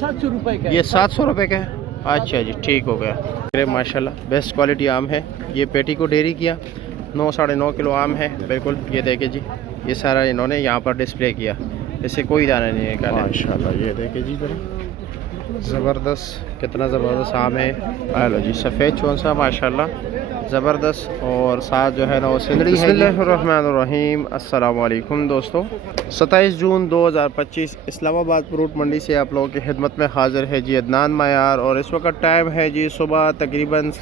700 रुपये का। ये 700 रुपये का है। अच्छा जी, ठीक हो गया। अरे माशाल्लाह बेस्ट क्वालिटी आम है। ये पेटी को डेरी किया 9 साढ़े 9 किलो आम है बिल्कुल। ये देखिए जी, ये सारा इन्होंने यहाँ पर डिस्प्ले किया, इससे कोई दाना नहीं है माशाल्लाह। ये देखिए जी जरा ज़बरदस्त, कितना ज़बरदस्त आम है। हेलो जी, सफ़ेद चौन सा माशाल्लाह ज़बरदस्त। और साथ जो है ना वो सिंदड़ी है। बिस्मिल्लाहिर्रहमानिर्रहीम। अस्सलाम वालेकुम दोस्तों, 27 जून 2025 इस्लामाबाद फ्रूट मंडी से आप लोगों की खिदमत में हाज़िर है जी अदनान मायार। और इस वक्त टाइम है जी सुबह तकरीबन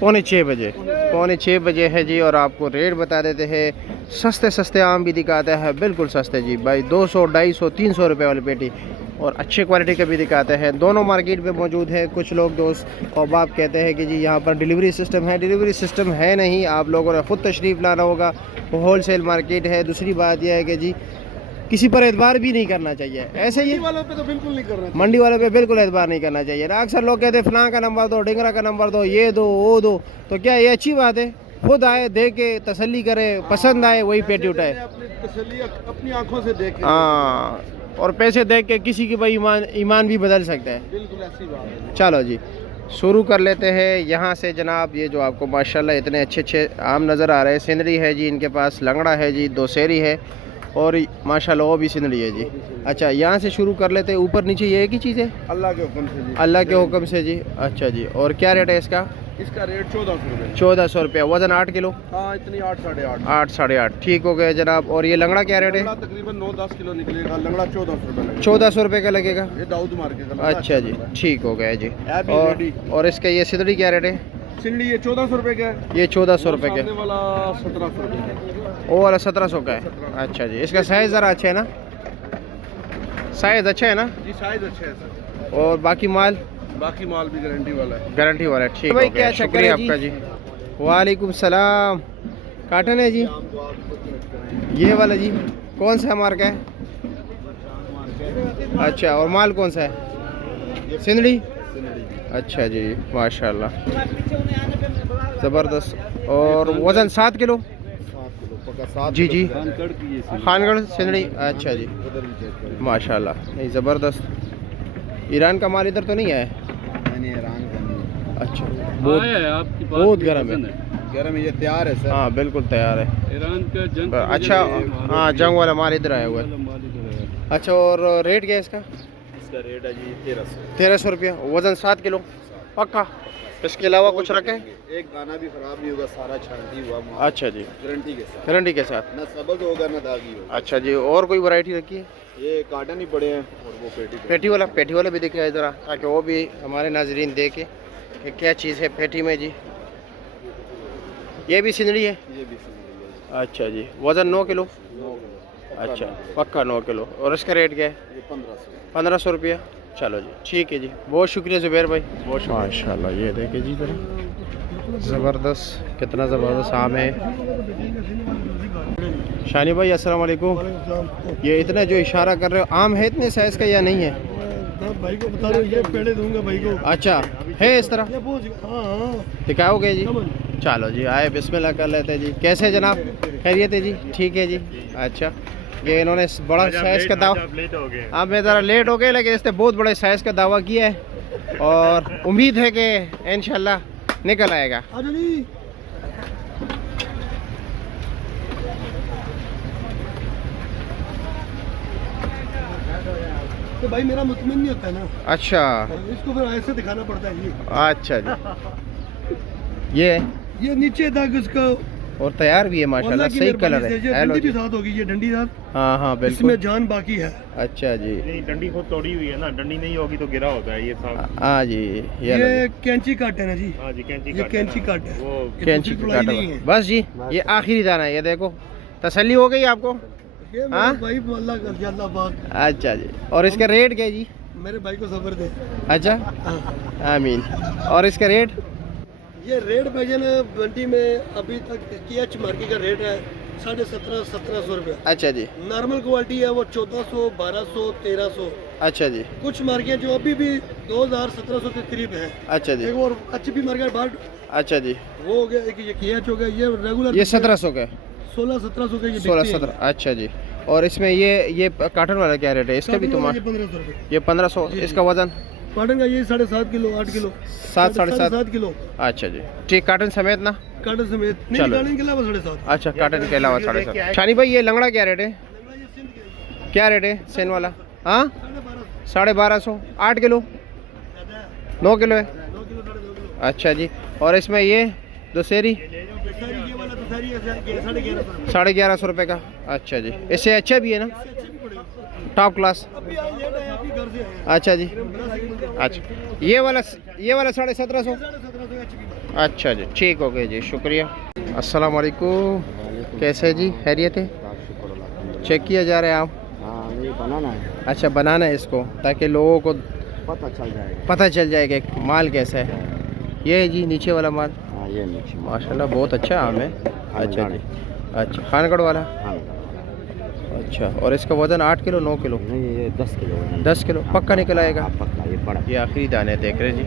5:45 बजे, 5:45 बजे है जी। और आपको रेट बता देते हैं, सस्ते सस्ते आम भी दिखाते हैं, बिल्कुल सस्ते जी भाई, 200, 250, 300 रुपये वाली पेटी। और अच्छे क्वालिटी के भी दिखाते हैं। दोनों मार्केट में मौजूद है। कुछ लोग दोस्त और बाप कहते हैं कि जी यहाँ पर डिलीवरी सिस्टम है, डिलीवरी सिस्टम है नहीं, आप लोगों ने ख़ुद तशरीफ़ लाना होगा। होल सेल मार्केट है। दूसरी बात यह है कि जी किसी पर एतबार भी नहीं करना चाहिए। ऐसे ही वालों पे तो बिल्कुल नहीं करना, मंडी वालों पे बिल्कुल एतबार नहीं करना चाहिए ना। अक्सर लोग कहते हैं फ़लाँ का नंबर दो, डिंगरा का नंबर दो, ये दो वो दो। तो क्या ये अच्छी बात है? खुद आए, दे के तसल्ली करे, पसंद आए वही पेटी उठाए। अपनी आंखों से देखे। हाँ, और पैसे देख के किसी की भाई ईमान भी बदल सकता है। बिल्कुल ऐसी बात है। चलो जी शुरू कर लेते हैं यहाँ से जनाब। ये जो आपको माशाल्लाह इतने अच्छे अच्छे आम नज़र आ रहे हैं, सिंदड़ी है जी इनके पास, लंगड़ा है जी, दोसेरी है और माशाल्लाह वो भी सिंदड़ी है जी। अच्छा, यहाँ से शुरू कर लेते हैं। ऊपर नीचे ये एक ही चीज़ है? अल्लाह के हुक्म से जी। अल्लाह के हुक्म से जी। अच्छा जी, और क्या रेट है इसका? इसका रेट 1400 रुपये। 1400 रुपये। वज़न 8 किलो? हाँ, इतनी 8 साढ़े 8। 8 साढ़े 8, ठीक हो गया जनाब। और ये लंगड़ा क्या रेट है? तकरीबन 9-10 किलो निकलेगा। लंगड़ा 1400 रुपये। 1400 रुपये का लगेगा। ये दाऊद मार्केट का। अच्छा जी, ठीक हो गया जी। और और इसका ये सिंदड़ी क्या रेट है? सिंडी ये 1400 रुपये का है। ये 1400 रुपये सामने का। वाला 1700 रुपये का। वो वाला 1700 का है। अच्छा जी, इसका साइज़ ज़रा अच्छा है ना? साइज़ अच्छा है ना? जी साइज अच्छा है सर। और बाकी माल? बाकी माल भी गारंटी वाला है। गारंटी वाला है, ठीक है। क्या शुक्रिया आपका जी। वालेकुम सलाम। काटन है जी ये वाला जी? कौन सा मार्का है? अच्छा, और माल कौन सा है? सिंदड़ी। अच्छा जी माशाल्लाह ज़बरदस्त। और वज़न 7 किलो? जी जी, खानगढ़ सिंदड़ी। अच्छा जी माशाल्लाह, नहीं ज़बरदस्त। ईरान का माल इधर तो नहीं है? अच्छा, बहुत गर्म है। गर्म ये तैयार है सर। हाँ बिल्कुल तैयार है। ईरान का जंग। अच्छा हाँ, जंग वाला माल इधर आया हुआ है। अच्छा, और रेट क्या है इसका? इसका रेट है जी 1300। 1300 रुपया। वज़न 7 किलो पक्का? इसके अलावा कुछ रखें? एक दाना भी खराब नहीं होगा, सारा छांटी हुआ माल। अच्छा जी, गारंटी के साथ। गारंटी के साथ। ना सबज होगा ना दागी होगा। अच्छा जी, और कोई वैरायटी रखी है? ये काटन ही पड़े हैं और वो पेटी वाला? पेटी वाला भी दिखाया ज़रा, ताकि वो भी हमारे नाजरीन देखे कि क्या चीज़ है पेटी में जी। ये भी सिंदड़ी है? ये भी सिंदड़ी है। अच्छा जी, वज़न 9 किलो? 9 किलो। अच्छा पक्का 9 किलो। और इसका रेट क्या है? ये 1500। 1500 रुपया। चलो जी, ठीक है जी, बहुत शुक्रिया ज़ुबैर भाई, बहुत शुक्रिया। माशाल्लाह, ये देखिए जी जरा ज़बरदस्त, कितना ज़बरदस्त आम है। शानी भाई अस्सलाम वालेकुम। ये इतना जो इशारा कर रहे हो, आम है इतने साइज़ का या नहीं है? भाई को बता दो, ये पेड़े दूंगा भाई को। अच्छा है इस तरह? हाँ दिखाओगे जी? चलो जी, आए बिस्मिल्लाह कर लेते हैं जी। कैसे जनाब, खैरियत है जी? ठीक है जी। अच्छा, ये इन्होंने बड़ा साइज़ का दावा, अब मैं ज़रा लेट हो गए, लेकिन इसने बहुत बड़े साइज़ का दावा किया है और उम्मीद है कि इंशाल्लाह निकल आएगा। तो भाई मेरा मुतमिन नहीं होता ना। अच्छा, इसको फिर ऐसे दिखाना पड़ता है। अच्छा जी, ये नीचे तक इसका, और तैयार भी है माशाल्लाह, सही कलर है। डंडी भी साथ होगी, ये डंडी साथ। हाँ हाँ बिल्कुल, इसमें जान बाकी है। अच्छा जी, नहीं डंडी खुद तोड़ी हुई है ना, डंडी नहीं होगी तो गिरा होता है ये साफ। हाँ जी, ये कैंची काट है ना जी। हाँ जी, कैंची ये कैंची काट है, वो कैंची काटा हुआ। बस जी, ये आखिरी दाना है, ये देखो, तसल्ली हो गई आपको? ये हाँ? भाई अल्लाह कर अल्लाह पाक। अच्छा जी, और इसका रेट क्या है जी? मेरे भाई को सब्र दे। अच्छा आमीन। और इसका रेट? ये रेट भजन मंडी में अभी तक KH मार्केट का रेट है 1750-1700 रुपये। अच्छा जी, नॉर्मल क्वालिटी है वो 1400, 1200, 1300। अच्छा जी, कुछ मार्केट जो अभी भी 2000-1700 के करीब है। अच्छा जी, एक और अच्छी भी मार्केट बाहर अच्छा जी, वो हो गया, एक ये KH हो गया, ये रेगुलर ये 1700 का है? 1600-1700 का ये 16-17, अच्छा जी। और इसमें ये काटन वाला क्या रेट है इसका भी? तुम्हारा 1500 रुपये ये 1500। इसका वजन कॉटन का ये 7.5 किलो 8 किलो 7.5 किलो। अच्छा जी ठीक, काटन समेत ना? काटन समेत नहीं, चलो। काटन के अलावा 7.5। अच्छा काटन के अलावा 7.5। शानी भाई ये लंगड़ा क्या रेट है? क्या रेट है सेन वाला? हाँ 1250। 8 किलो 9 किलो है? अच्छा जी। और इसमें ये दशहरी 1150 रुपये का। अच्छा जी, इससे अच्छा भी है ना, टॉप क्लास? अच्छा जी। अच्छा ये वाला 1750। अच्छा जी ठीक हो गए जी, शुक्रिया। अस्सलाम वालेकुम, कैसे जी, खैरियत है? चेक किया जा रहा है आप? हाँ ये बनाना है, अच्छा बनाना है इसको ताकि लोगों को पता चल जाएगा। कि माल कैसा है। ये है जी नीचे वाला माल, हाँ ये नीचे माशाल्लाह बहुत अच्छा आम है। अच्छा जी, अच्छा खानगढ़ वाला। हाँ अच्छा, और इसका वजन 8 किलो 9 किलो? नहीं ये 10 किलो है। 10 किलो पक्का निकल आएगा? हाँ, पक्का ये बड़ा। ये आखिरी दाने देख रहे जी,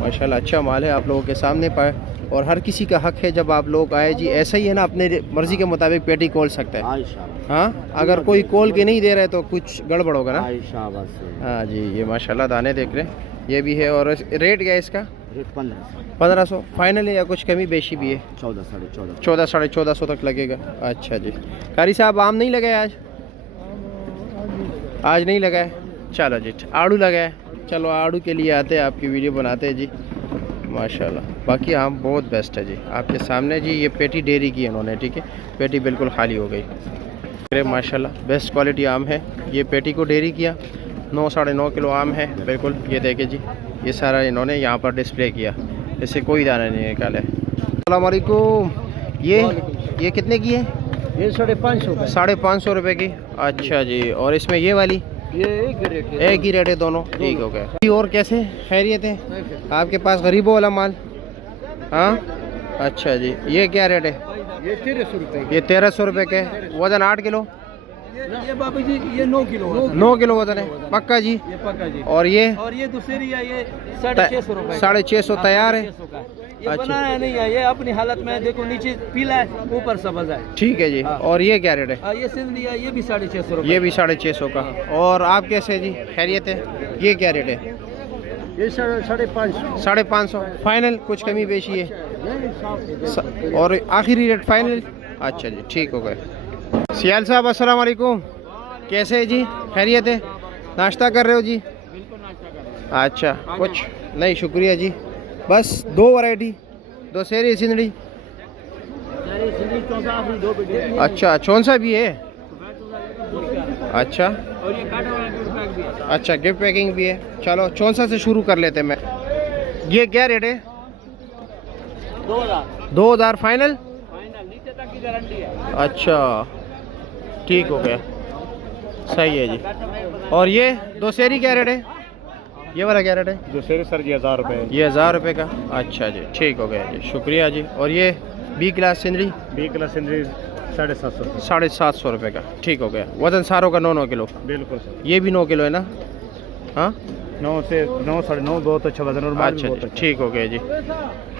माशाल्लाह अच्छा माल है, आप लोगों के सामने पाए। और हर किसी का हक है जब आप लोग आए जी, ऐसा ही है ना, अपने मर्जी के मुताबिक पेटी खोल सकता है। आयशा हाँ अगर कोई खोल के नहीं दे रहा है तो कुछ गड़बड़ होगा ना। आयशा बस हाँ जी, ये माशाल्लाह दाने देख रहे हैं, ये भी है। और रेट क्या है इसका? रेट 1500 1500 फाइनल है या कुछ कमी बेशी भी है? 14 साढ़े 14 14 साढ़े 1400 तक लगेगा। अच्छा जी। कारी साहब आम नहीं लगाए आज? आज नहीं लगाए, चलो जी। आड़ू लगाए, चलो आड़ू के लिए आते हैं, आपकी वीडियो बनाते हैं जी, माशाल्लाह। बाकी आम बहुत बेस्ट है जी, आपके सामने जी। ये पेटी डेयरी की इन्होंने, ठीक है, पेटी बिल्कुल खाली हो गई। अरे माशाल्लाह बेस्ट क्वालिटी आम है। ये पेटी को डेयरी किया, 9 साढ़े 9 किलो आम है बिल्कुल। ये देखे जी, ये सारा इन्होंने यहाँ पर डिस्प्ले किया, इससे कोई दाना नहीं निकाले। अस्सलाम वालेकुम, ये कितने की है? ये 550 550 रुपये की। अच्छा जी। और इसमें ये वाली? ये एक रेट है, एक ही रेट है दोनों, ठीक हो गया जी। और कैसे खैरियत है आपके पास? गरीबों वाला माल? हाँ अच्छा जी। ये क्या रेट है? ये 1300 रुपये। ये 1300 रुपये के। वज़न 8 किलो? ये बाबू जी ये 9 किलो 9 किलो वज़न है पक्का जी? ये पक्का जी। और ये दूसरी है, ये 650 रुपये। 650 तैयार है? ये अच्छा। बनाया नहीं है, ये अपनी हालत में देखो, नीचे पीला है ऊपर सब्ज है। ठीक है जी। और ये क्या रेट है? ये सिंधी है, ये भी 650 रुपये। ये भी 650 का। और आप कैसे जी, खैरियत है? ये क्या रेट है? ये 550। 550 फाइनल, कुछ कमी बेशी है? और आखिरी रेट फाइनल? अच्छा जी ठीक हो गए। सियाल साहब अस्सलाम वालेकुम, कैसे है जी, खैरियत है? नाश्ता कर रहे हो जी? अच्छा कुछ नहीं, शुक्रिया जी। बस 2 वैरायटी, दशहरी सिंधड़ी। अच्छा चौंसा भी है? अच्छा अच्छा, गिफ्ट पैकिंग भी है। चलो चौंसा से शुरू कर लेते हैं। मैं ये क्या रेट है? 2000 फाइनल? नीचे तक की गारंटी है। अच्छा ठीक हो गया, सही है जी। और ये दशहरी क्या रेट है? ये वाला क्या रेट है? दूसरे सर जी 1000 रुपये। ये 1000 रुपये का। अच्छा जी ठीक हो गया जी, शुक्रिया जी। और ये बी क्लास सिंधड़ी? 20 किलो सिंधरी 750 750 रुपये का, ठीक हो गया। वज़न सारों का 9 किलो? बिल्कुल सर। ये भी 9 किलो है ना? हाँ 9 से 9 साढ़े 9 बहुत अच्छा वजन और माल भी अच्छा बहुत जी अच्छा। ठीक हो गया जी।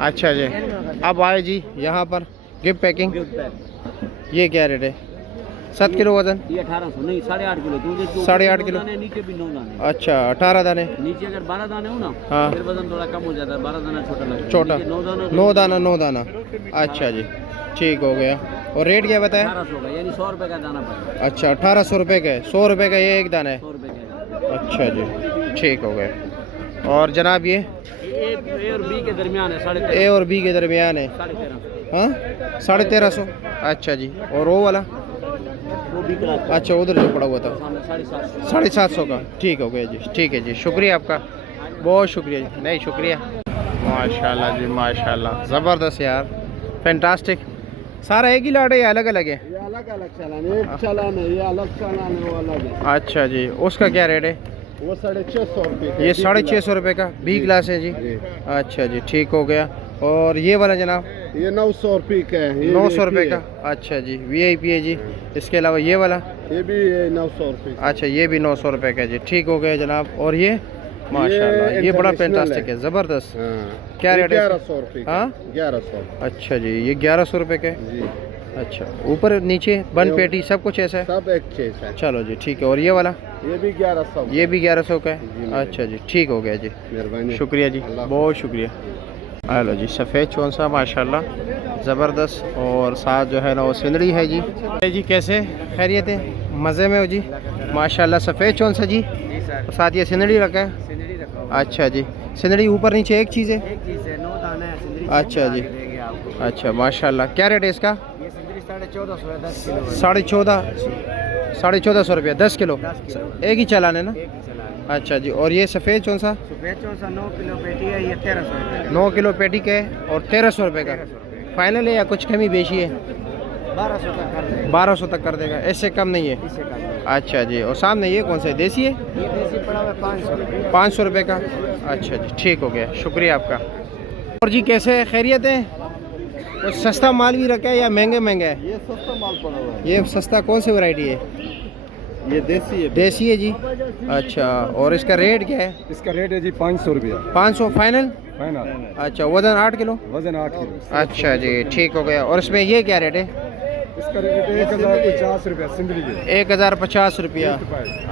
अच्छा जी, अब आए जी यहाँ पर गिफ्ट पैकिंग। ये क्या रेट है? 7 किलो वज़न? ये 1800 नहीं, 8.5 किलो। 8.5 किलो। नीचे भी 9 दाने। अच्छा 18 दाने? नीचे अगर 12 दाने हो ना, हाँ। फिर वजन थोड़ा कम हो जाता है, 12 दाना छोटा लगता है। छोटा 9 दाना 9 दाना। अच्छा जी ठीक हो गया। और रेट क्या बताया? 1800 का, यानी 100 रुपये का दाना पड़ेगा। अच्छा 1800 रुपये का है, 100 रुपये का ये एक दाना है? 100 रुपये का। अच्छा जी ठीक हो गया। और जनाब ये ए और बी के दरमियान है, 1350। ए और बी के दरमियान है? 1350। हाँ 1350। अच्छा जी। और वो वाला? वो बी क्लास का, अच्छा उधर जो पड़ा हुआ था? 750। 750 का, ठीक हो गया जी। ठीक है जी, शुक्रिया आपका, बहुत शुक्रिया जी। नहीं शुक्रिया। माशाल्लाह जी माशाल्लाह, ज़बरदस्त यार, फैंटास्टिक। सारा एक ही लाट है या अलग अलग है? ये अलग अलग चालान है, एक चालान है, ये अलग चालान है, वो अलग है। अच्छा जी, उसका क्या रेट है? वो 650 रुपये। ये 650 रुपये का, बी क्लास है जी? अच्छा जी ठीक हो गया। और ये वाला जनाब? ये 900 रुपये का है। 900 रुपये का। अच्छा जी, VIP है जी। इसके अलावा ये वाला? ये भी 900 रुपये। अच्छा ये भी 900 रुपये का जी, ठीक हो गया जनाब। और ये माशाल्लाह ये बड़ा फैंटास्टिक है, ज़बरदस्त। क्या रेट है? 1100 रुपये। हाँ 1100। अच्छा जी, ये 1100 रुपये का है। जी अच्छा, ऊपर नीचे बन पेटी सब कुछ ऐसा है? सब एक चीज है। चलो जी ठीक है। और ये वाला? ये भी 1100। ये भी 1100 का है। अच्छा जी ठीक हो गया जी, मेहरबानी, शुक्रिया जी, बहुत शुक्रिया। हेलो जी, सफ़ेद चौंसा माशाल्लाह ज़बरदस्त, और साथ जो है ना वो सिंदड़ी है जी। जी कैसे खैरियत है? मज़े में हो जी? माशाल्लाह सफ़ेद चौंसा जी, और साथ ये सिंदड़ी रखा है। अच्छा जी, सिंदड़ी ऊपर नीचे एक चीज़ है? अच्छा जी, अच्छा माशाल्लाह। क्या रेट है इसका? 1450 रुपया 10 किलो, एक ही चालान है ना? अच्छा जी। और ये सफ़ेद चौंसा? 9 किलो पेटी है, ये 1300 रुपये। 9 किलो पेटी का है और 1300 रुपये का फाइनल है या कुछ कमी बेची है? 1200 तक कर देगा। 1200 तक कर देगा, इससे कम नहीं है? इससे कम। अच्छा जी। और सामने ये कौन सा है, देसी है? ये देसी पड़ा हुआ है 500 रुपये। 500 रुपये का। अच्छा जी ठीक हो गया, शुक्रिया आपका। और जी कैसे खैरियत है? कुछ सस्ता माल भी रखा है या महंगे महंगे है? ये सस्ता माल पड़ा हुआ है। ये सस्ता कौन सी वैरायटी है? ये देसी है। देसी है जी। अच्छा, और इसका रेट क्या है? इसका रेट है जी 500 रुपया 500 फाइनल? फाइनल। अच्छा, वजन 8 किलो? वजन 8 किलो। अच्छा जी ठीक हो गया। और इसमें ये क्या रेट है? इसका रेट 1050 रुपया सिंदरी है। 1050 रुपया।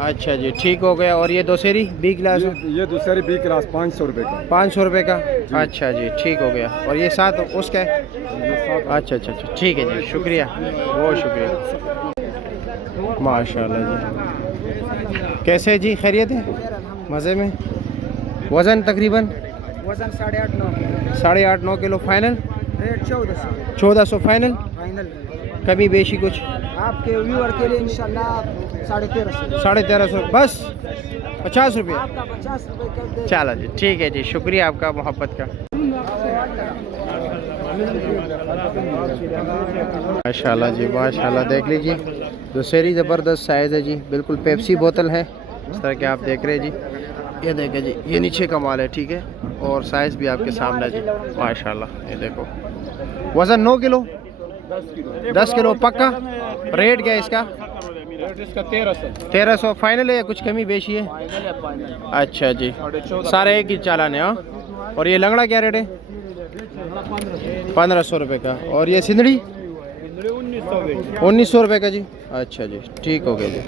अच्छा जी ठीक हो गया। और ये दोसेरी बी क्लास? ये दूसरी बी क्लास 500 रुपये का। 500 रुपये का। अच्छा जी ठीक हो गया। और ये साथ उसका है? अच्छा अच्छा अच्छा ठीक है जी, शुक्रिया, बहुत शुक्रिया। माशाल्लाह जी, कैसे है जी खैरियत है? मज़े में। वज़न तकरीबन? वजन 8.5-9 8.5-9 kilo final? Rate 1400। 1400 final? Final कभी बेशी कुछ? आपके व्यूअर के लिए इंशाल्लाह 1350। 1350 बस? 50 रुपये? आपका 50 रुपये कर दे। चलो जी ठीक है जी, शुक्रिया आपका मोहब्बत का। माशाल्लाह जी माशाल्लाह, देख लीजिए दूसरी ज़बरदस्त साइज़ है जी, बिल्कुल पेप्सी बोतल है इस तरह के आप देख रहे हैं जी। ये देखें जी, ये नीचे का माल है, ठीक है, और साइज़ भी आपके सामने है जी माशाल्लाह। ये देखो, वज़न 9 किलो? 10 किलो पक्का? रेट क्या है इसका? इसका 1300 फाइनल है या कुछ कमी बेची है? अच्छा जी, सारे एक ही चालान है। हाँ, और ये लंगड़ा क्या रेट है? 1500 रुपये का। और ये सिंदड़ी? 1900 रुपये का जी। अच्छा जी ठीक हो गया जी।